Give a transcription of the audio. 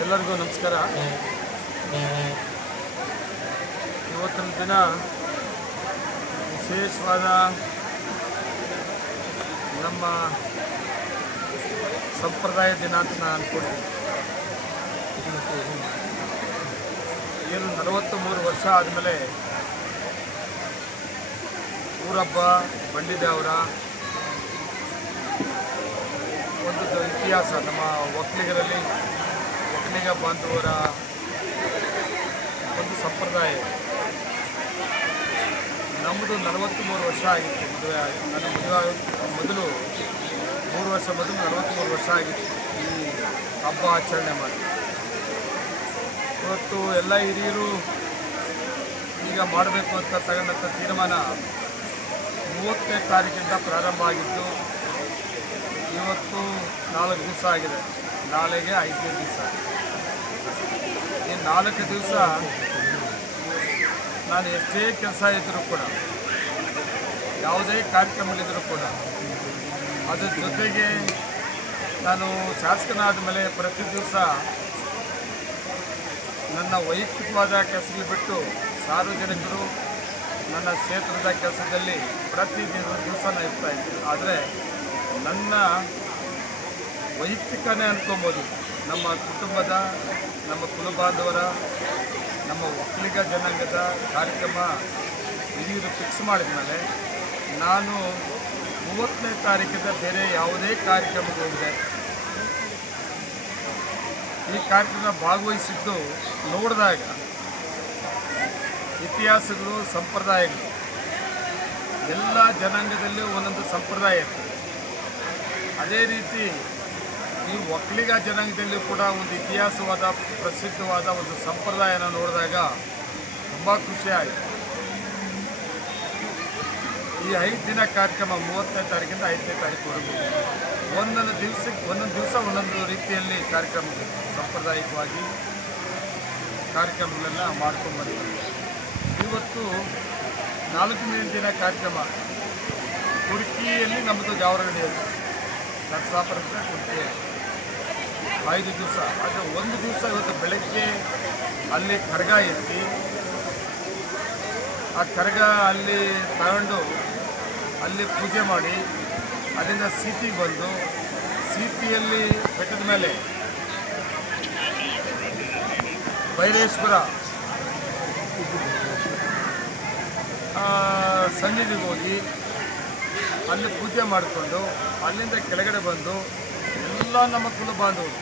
ಎಲ್ಲರಿಗೂ ನಮಸ್ಕಾರ. ಇವತ್ತಿನ ದಿನ ವಿಶೇಷವಾದ ನಮ್ಮ ಸಂಪ್ರದಾಯ ದಿನ ಅಂತ ನಾನು ಅಂದ್ಕೊಂಡಿದ್ದೀನಿ. ಏನು 43 ವರ್ಷ ಆದಮೇಲೆ ಊರಬ್ಬ ಬಂಡಿದೇವರ ಒಂದು ಇತಿಹಾಸ, ನಮ್ಮ ಒಕ್ಕಲಿಗರಲ್ಲಿ ಒಕ್ಕಲಿಗ ಬಾಂಧವರ ಒಂದು ಸಂಪ್ರದಾಯ. ನಮ್ಮದು 43 ವರ್ಷ ಆಗಿತ್ತು ಮದುವೆ ಆಗಿ. ನನ್ನ ಮದುವೆ ಮೊದಲು 3 ವರ್ಷ ಮೊದಲು 43 ವರ್ಷ ಆಗಿತ್ತು ಈ ಹಬ್ಬ ಆಚರಣೆ ಮಾಡಿ. ಇವತ್ತು ಎಲ್ಲ ಹಿರಿಯರು ಈಗ ಮಾಡಬೇಕು ಅಂತ ತಗೊಂಡಂಥ ತೀರ್ಮಾನ 30ನೇ ತಾರೀಕಿಂದ ಪ್ರಾರಂಭ ಆಗಿದ್ದು ಇವತ್ತು 4 ದಿವಸ ಆಗಿದೆ. ನಾಳೆಗೆ 5ನೇ ದಿವಸ. ಈ 4 ದಿವಸ ನಾನು ಎಷ್ಟೇ ಕೆಲಸ ಇದ್ದರೂ ಕೂಡ, ಯಾವುದೇ ಕಾರ್ಯಕ್ರಮಗಳಿದ್ದರೂ ಕೂಡ, ಅದ್ರ ಜೊತೆಗೆ ನಾನು ಶಾಸಕನಾದ ಮೇಲೆ ಪ್ರತಿ ದಿವಸ ನನ್ನ ವೈಯಕ್ತಿಕವಾದ ಕೆಲಸಗಳು ಬಿಟ್ಟು ಸಾರ್ವಜನಿಕರು ನನ್ನ ಕ್ಷೇತ್ರದ ಕೆಲಸದಲ್ಲಿ ಪ್ರತಿ ದಿವಸ ನಾನು ಇರ್ತಾಯಿದ್ದೆ. ಆದರೆ ನನ್ನ ವೈಯಕ್ತಿಕನೇ ಅಂದ್ಕೊಬೋದು, ನಮ್ಮ ಕುಟುಂಬದ, ನಮ್ಮ ಕುಲಬಾಂಧವರ, ನಮ್ಮ ಒಕ್ಕಲಿಗ ಜನಾಂಗದ ಕಾರ್ಯಕ್ರಮ ಹಿರಿಯರು ಫಿಕ್ಸ್ ಮಾಡಿದ ಮೇಲೆ ನಾನು 30ನೇ ತಾರೀಕಿಂದ ಬೇರೆ ಯಾವುದೇ ಕಾರ್ಯಕ್ರಮಕ್ಕೆ ಹೋಗಿದೆ. ಈ ಕಾರ್ಯಕ್ರಮ ಭಾಗವಹಿಸಿದ್ದು ನೋಡಿದಾಗ ಇತಿಹಾಸಗಳು, ಸಂಪ್ರದಾಯಗಳು, ಎಲ್ಲ ಜನಾಂಗದಲ್ಲೂ ಒಂದೊಂದು ಸಂಪ್ರದಾಯ ಇರ್ತದೆ. ಅದೇ ರೀತಿ ಈ ಒಕ್ಕಲಿಗ ಜನಾಂಗದಲ್ಲಿ ಕೂಡ ಒಂದು ಇತಿಹಾಸವಾದ ಪ್ರಸಿದ್ಧವಾದ ಒಂದು ಸಂಪ್ರದಾಯನ ನೋಡಿದಾಗ ತುಂಬ ಖುಷಿ ಆಯಿತು. ಈ 5 ದಿನ ಕಾರ್ಯಕ್ರಮ 30ನೇ ತಾರೀಕಿಂದ 5ನೇ ತಾರೀಕುವರೆಗೂ ಒಂದೊಂದು ದಿವಸ ಒಂದೊಂದು ರೀತಿಯಲ್ಲಿ ಕಾರ್ಯಕ್ರಮಗಳು ಸಾಂಪ್ರದಾಯಿಕವಾಗಿ ಕಾರ್ಯಕ್ರಮಗಳೆಲ್ಲ ಮಾಡ್ಕೊಂಡು ಬಂದಿದ್ದಾರೆ. ಇವತ್ತು 4ನೇ ದಿನ ಕಾರ್ಯಕ್ರಮ ಕುರ್ಕಿಯಲ್ಲಿ ನಮ್ಮದು ಜಾವರ ನಡೆಯುತ್ತೆ. ನರಸಾಪುರದಿಂದ ಕುರ್ಕಿ 5 ದಿವಸ. ಆದರೆ ಒಂದು ದಿವಸ ಇವತ್ತು ಬೆಳಗ್ಗೆ ಅಲ್ಲಿ ಕರಗ ಎತ್ತಿ ಆ ಕರಗ ಅಲ್ಲಿ ತಗೊಂಡು ಅಲ್ಲಿ ಪೂಜೆ ಮಾಡಿ ಅಲ್ಲಿಂದ ಸೀತಿಗೆ ಬಂದು ಸೀತಿಯಲ್ಲಿ ಬೆಟ್ಟದ ಮೇಲೆ ಭೈರೇಶ್ವರ ಸನ್ನಿಧಿಗೆ ಹೋಗಿ ಅಲ್ಲಿ ಪೂಜೆ ಮಾಡಿಕೊಂಡು ಅಲ್ಲಿಂದ ಕೆಳಗಡೆ ಬಂದು ಎಲ್ಲ ನಮ್ಮ ಕುಲ ಬಾಂಧವರು